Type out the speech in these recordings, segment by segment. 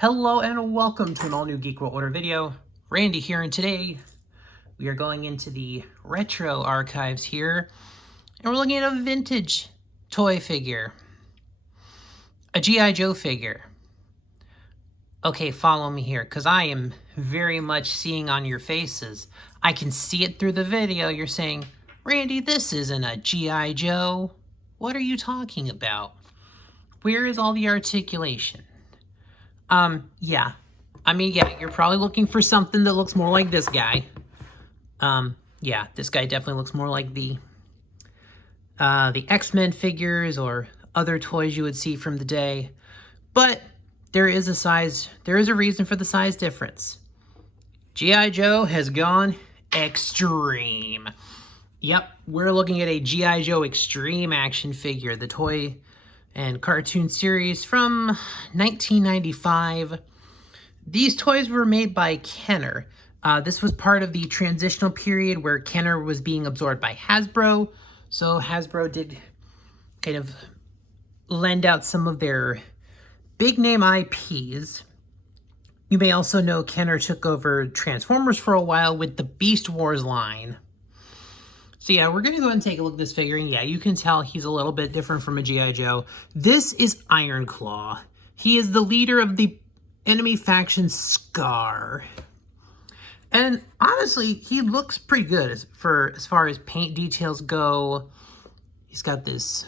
Hello and welcome to an all-new GIJoe Order video. Randy here, and today we are going into the retro archives here, and we're looking at a vintage toy figure. A G.I. Joe figure. Okay, follow me here, because I am very much seeing on your faces. I can see it through the video. You're saying, Randy, this isn't a G.I. Joe. What are you talking about? Where is all the articulation? Yeah. You're probably looking for something that looks more like this guy. Yeah, this guy definitely looks more like the X-Men figures or other toys you would see from the day. But there is a reason for the size difference. G.I. Joe has gone extreme. Yep, we're looking at a GIJoe Extreme action figure, the toy and cartoon series from 1995. These toys were made by Kenner. This was part of the transitional period where Kenner was being absorbed by Hasbro. So Hasbro did kind of lend out some of their big name IPs. You may also know Kenner took over Transformers for a while with the Beast Wars line. So yeah, we're going to go ahead and take a look at this figure. And yeah, you can tell he's a little bit different from a G.I. Joe. This is Iron Klaw. He is the leader of the enemy faction SKAR. And honestly, he looks pretty good as far as paint details go. He's got this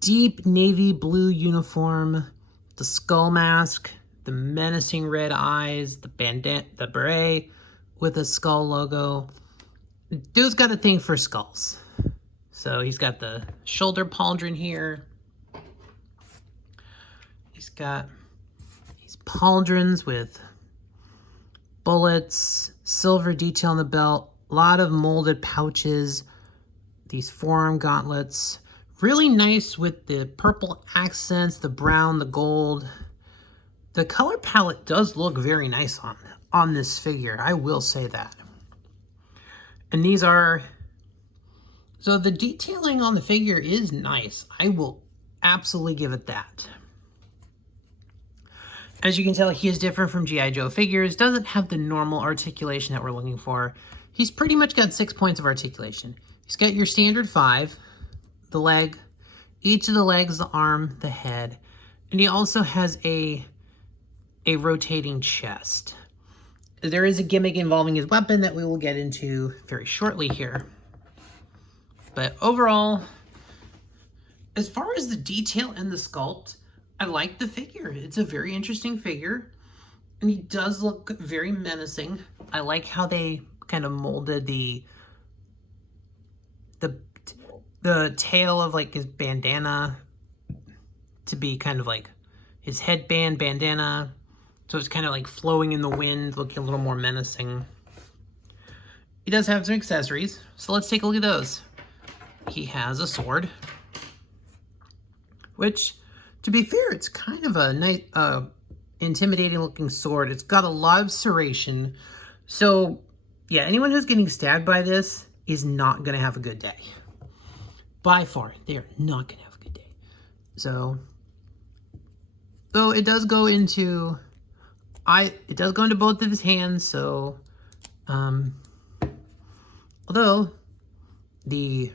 deep navy blue uniform, the skull mask, the menacing red eyes, the beret with a skull logo. Dude's got a thing for skulls. So he's got the shoulder pauldron here. He's got these pauldrons with bullets, silver detail on the belt, a lot of molded pouches, these forearm gauntlets. Really nice with the purple accents, the brown, the gold. The color palette does look very nice on this figure, I will say that. And these are, so the detailing on the figure is nice. I will absolutely give it that. As you can tell, he is different from G.I. Joe figures. Doesn't have the normal articulation that we're looking for. He's pretty much got 6 points of articulation. He's got your standard 5, the leg, each of the legs, the arm, the head. And he also has a rotating chest. There is a gimmick involving his weapon that we will get into very shortly here. But overall, as far as the detail and the sculpt, I like the figure. It's a very interesting figure. And he does look very menacing. I like how they kind of molded the tail of like his bandana to be kind of like his headband bandana. So it's kind of like flowing in the wind, looking a little more menacing. He does have some accessories, so let's take a look at those. He has a sword, which, to be fair, it's kind of a nice, intimidating looking sword. It's got a lot of serration. So yeah, anyone who's getting stabbed by this is not going to have a good day. By far, they are not going to have a good day. So, though it does go into... it does go into both of his hands, so, although the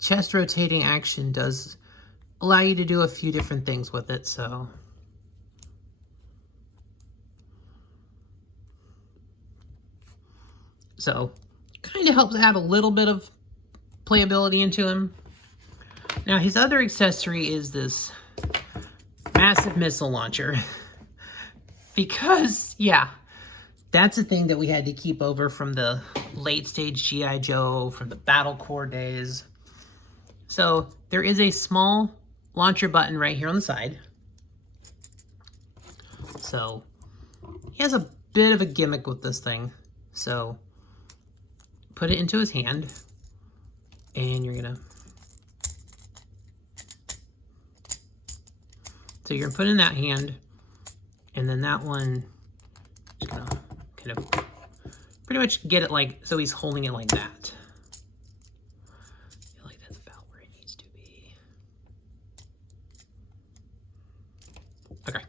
chest rotating action does allow you to do a few different things with it, so. So, kind of helps add a little bit of playability into him. Now, his other accessory is this massive missile launcher. Because, yeah, that's a thing that we had to keep over from the late stage G.I. Joe, from the Battle Corps days. So there is a small launcher button right here on the side. So he has a bit of a gimmick with this thing. So put it into his hand, and you're gonna... So you're gonna put in that hand, and then that one, just gonna kind of pretty much get it like, so he's holding it like that. I feel like that's about where it needs to be. Okay.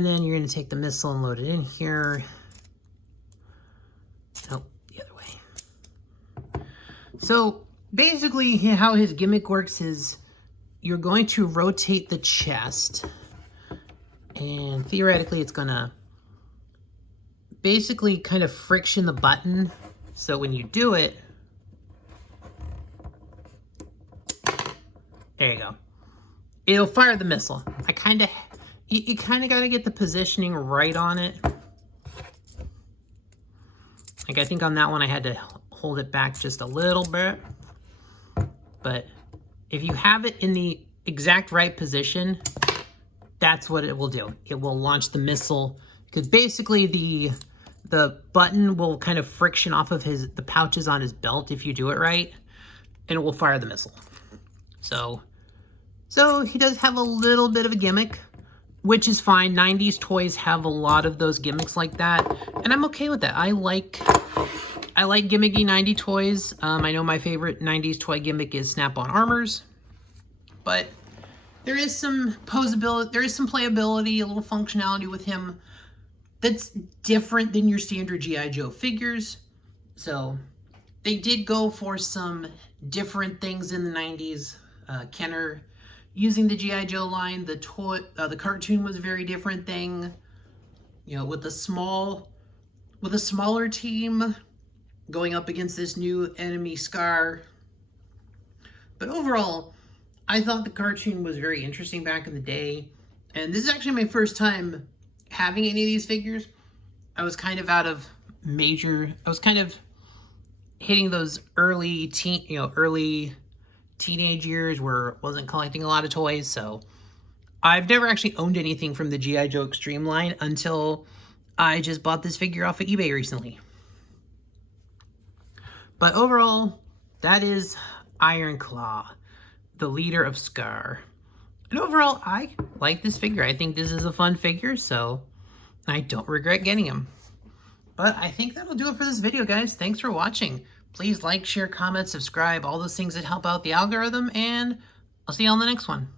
And then you're going to take the missile and load it in here. Nope, the other way. So basically how his gimmick works is you're going to rotate the chest. And theoretically it's going to basically kind of friction the button. So when you do it, there you go. It'll fire the missile. You kind of got to get the positioning right on it. Like I think on that one I had to hold it back just a little bit. But if you have it in the exact right position, that's what it will do. It will launch the missile, because basically the button will kind of friction off of the pouches on his belt if you do it right, and it will fire the missile. So he does have a little bit of a gimmick, which is fine. 90s toys have a lot of those gimmicks like that, and I'm okay with that. I like gimmicky 90 toys. I know my favorite 90s toy gimmick is Snap-on Armors, but there is some posability, there is some playability, a little functionality with him that's different than your standard G.I. Joe figures. So they did go for some different things in the 90s. Kenner using the G.I. Joe line, the cartoon was a very different thing. You know, with a smaller team going up against this new enemy SKAR. But overall, I thought the cartoon was very interesting back in the day. And this is actually my first time having any of these figures. I was kind of hitting those early teenage years where I wasn't collecting a lot of toys. So I've never actually owned anything from the GIJoe Extreme line until I just bought this figure off of eBay recently. But overall, that is Iron Klaw, the leader of SKAR. And overall, I like this figure. I think this is a fun figure, so I don't regret getting him. But I think that'll do it for this video, guys. Thanks for watching. Please like, share, comment, subscribe, all those things that help out the algorithm, and I'll see you on the next one.